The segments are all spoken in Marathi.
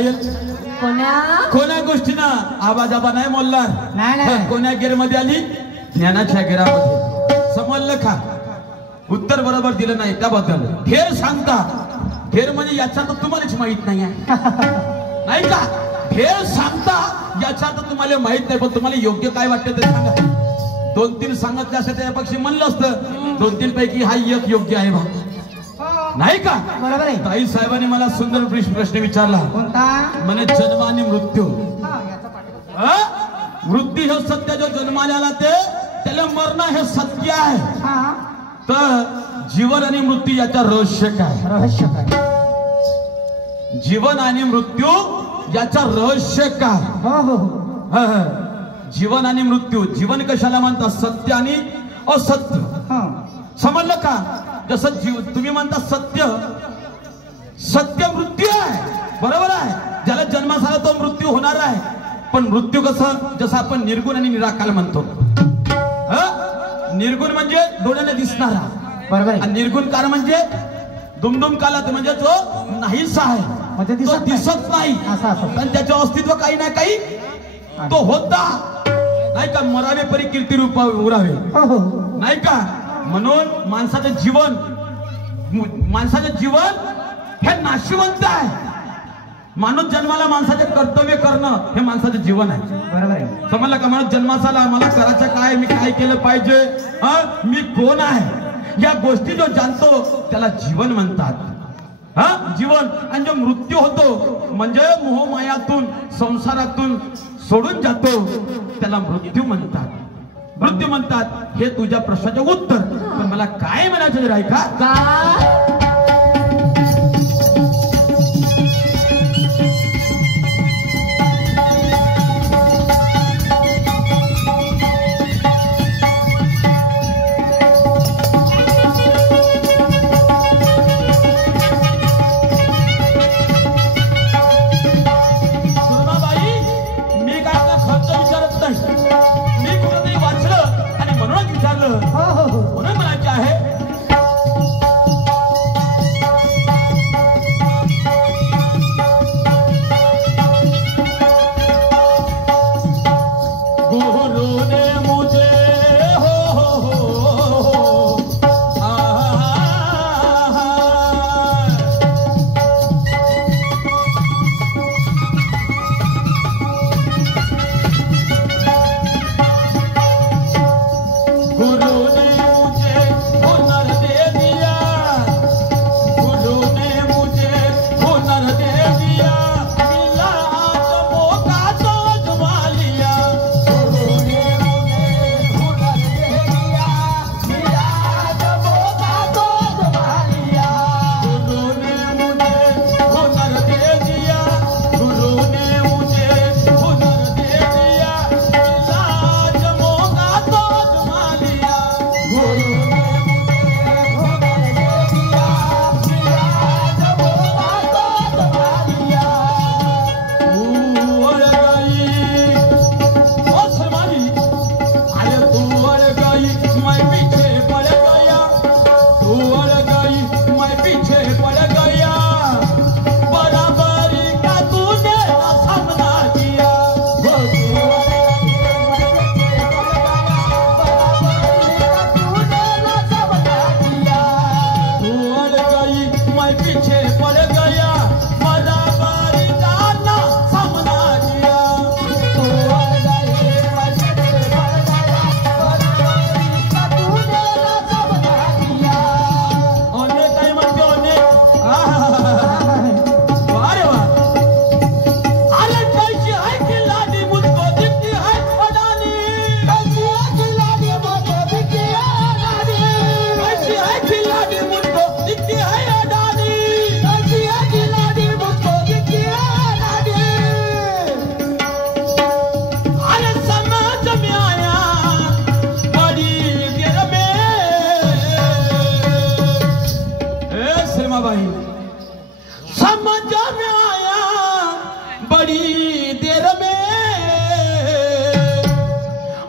घायल कोण्या गोष्टीना आवाज आबा नाही मोलणार नाही कोण्या गेर मध्ये आली ज्ञानाच्या गेरामध्ये समजलं का उत्तर बरोबर दिलं नाही त्याबद्दल ढेर सांगता ढेर म्हणजे याचा तर तुम्हालाच माहित नाही नाही का ढेर सांगता याचा तर तुम्हाला माहित नाही पण तुम्हाला योग्य काय वाटतं ते सांगा 2-3 सांगितले असते त्यापेक्षा म्हणलं असतं 2-3 पैकी हा एक योग्य आहे बा नाही का बरोबर आहे ताई साहेबांनी मला सुंदर प्रश्न विचारला कोणता म्हणे जन्म आणि मृत्यू मृत्यू हे सत्य जो जन्माला आला ते त्याला मरण हे सत्य आहे तर जीवन आणि मृत्यू याचा रहस्य काय जीवन आणि मृत्यू याचा रहस्य काय जीवन आणि मृत्यू जीवन कशाला म्हणतात सत्य आणि असत्य समजलं का जसं तुम्ही म्हणता सत्य मृत्यू आहे बरोबर आहे ज्याला जन्मास आला तो मृत्यू होणार आहे पण मृत्यू कसं जसं आपण निर्गुण आणि निराकार म्हणतो निर्गुण म्हणजे डोळ्याने दिसणारा बरोबर आणि निर्गुण कार म्हणजे दुमदुम कालात म्हणजे जो नाहीसा आहे म्हणजे दिसत नाही आणि त्याचं अस्तित्व काही ना काही तो होता नाही का मरावे परी कीर्ती रूपा उरावे नाही का म्हणून माणसाचं जीवन हे नाशिवंत आहे माणूस जन्माला माणसाचे कर्तव्य करणं हे माणसाचं जीवन आहे बरोबर आहे समजलं का माणूस जन्मास आला मला करायचं काय मी काय केलं पाहिजे मी कोण आहे या गोष्टी जो जाणतो त्याला जीवन म्हणतात जीवन आणि जो मृत्यू होतो म्हणजे मोहमायातून संसारातून सोडून जातो त्याला मृत्यू म्हणतात हे तुझ्या प्रश्नाचे उत्तर पण मला काय म्हणायचं जर ऐका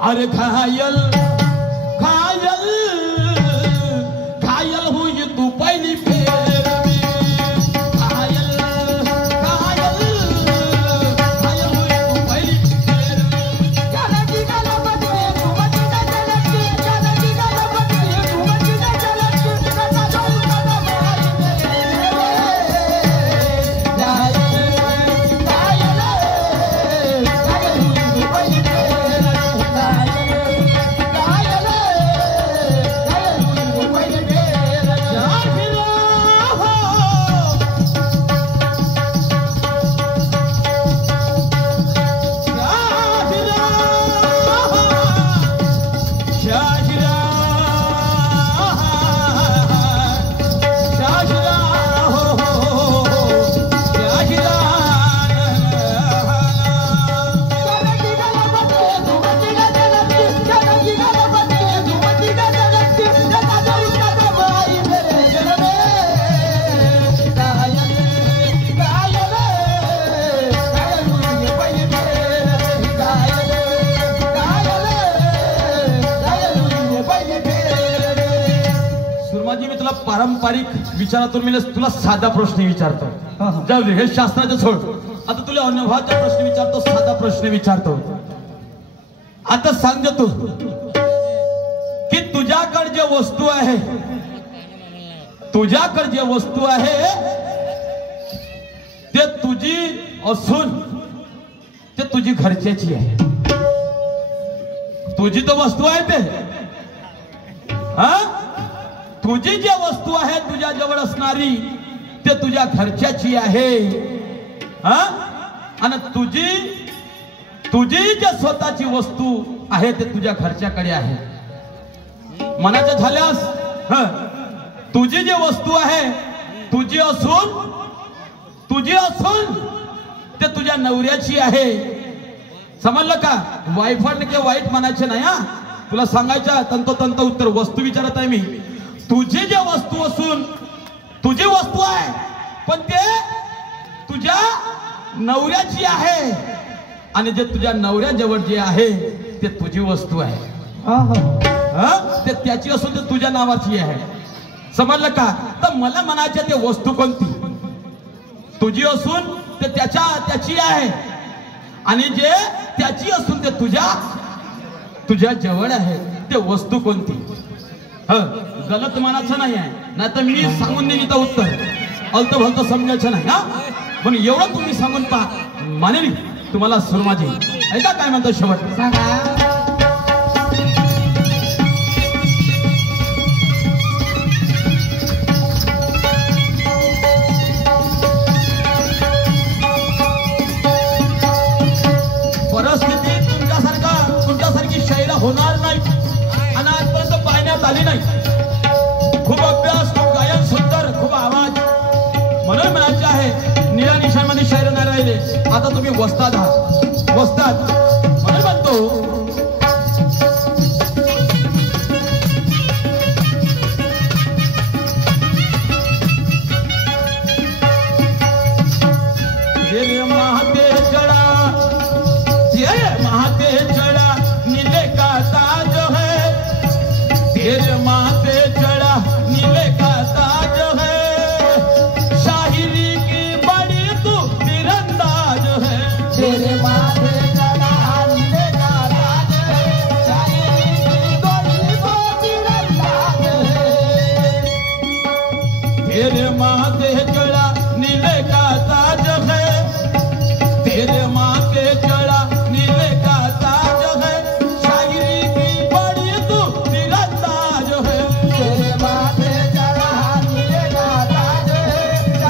अरे घायल घायल घायल हुई तू पहली फेर में घायल घायल पारंपरिक विचारातून मी तुला साधा प्रश्न विचारतो. जाऊ दे, हे शास्त्राचं सोड. आता तुला अनुभवाचा प्रश्न विचारतो, साधा प्रश्न विचारतो. आता सांग तू की तुझ्याकडे जे वस्तू आहे, तुझ्याकडे जे वस्तू आहे ते तुझी असून ते तुझी घरच्याची आहे. तुझी तो वस्तू आहे ते, तुझी जी वस्तू आहे तुझ्या जवळ असणारी ते तुझ्या घरच्याची आहे. आणि तुझी जी स्वतःची वस्तू आहे ते तुझ्या घरच्याकडे आहे. मनाचं झाल्यास तुझी जी वस्तू आहे तुझी असून ते तुझ्या नवऱ्याची आहे. समजलं का? वाईफांड के वाईट म्हणायचे नाही. तुला सांगायचं तंतोतंत उत्तर. वस्तू विचारत आहे मी. तुझी जे वस्तू असून तुझी वस्तू आहे पण ते तुझ्या नवऱ्याची आहे, आणि जे तुझ्या नवऱ्याजवळ जे आहे ते तुझी वस्तू आहे. ते त्याची असून ते तुझ्या नावाची आहे. समजलं का? तर मला म्हणायचं ते वस्तू कोणती? तुझी असून ते त्याची आहे, आणि जे त्याची असून ते तुझ्या जवळ आहे ते वस्तू कोणती? गलत म्हणायचं नाही आहे, नाही तर मी सांगून देईन इथं उत्तर. अलत भलत समजायचं नाही. पण एवढं तुम्ही सांगून पहा, मानेली तुम्हाला सुरू माझी. ऐका काय म्हणतो शेवट सांगा. परिस्थिती तुमच्यासारखी शैला होणार नाही आणि आजपर्यंत पाहण्यात आली नाही. खूप अभ्यास, खूप गायन सुंदर, खूप आवाज, म्हणून म्हणायचे आहे निळ्या निशामध्ये शैर नाही राहिले. आता तुम्ही वस्ताद आहात, वस्ताद म्हणून म्हणतो तेरे माथे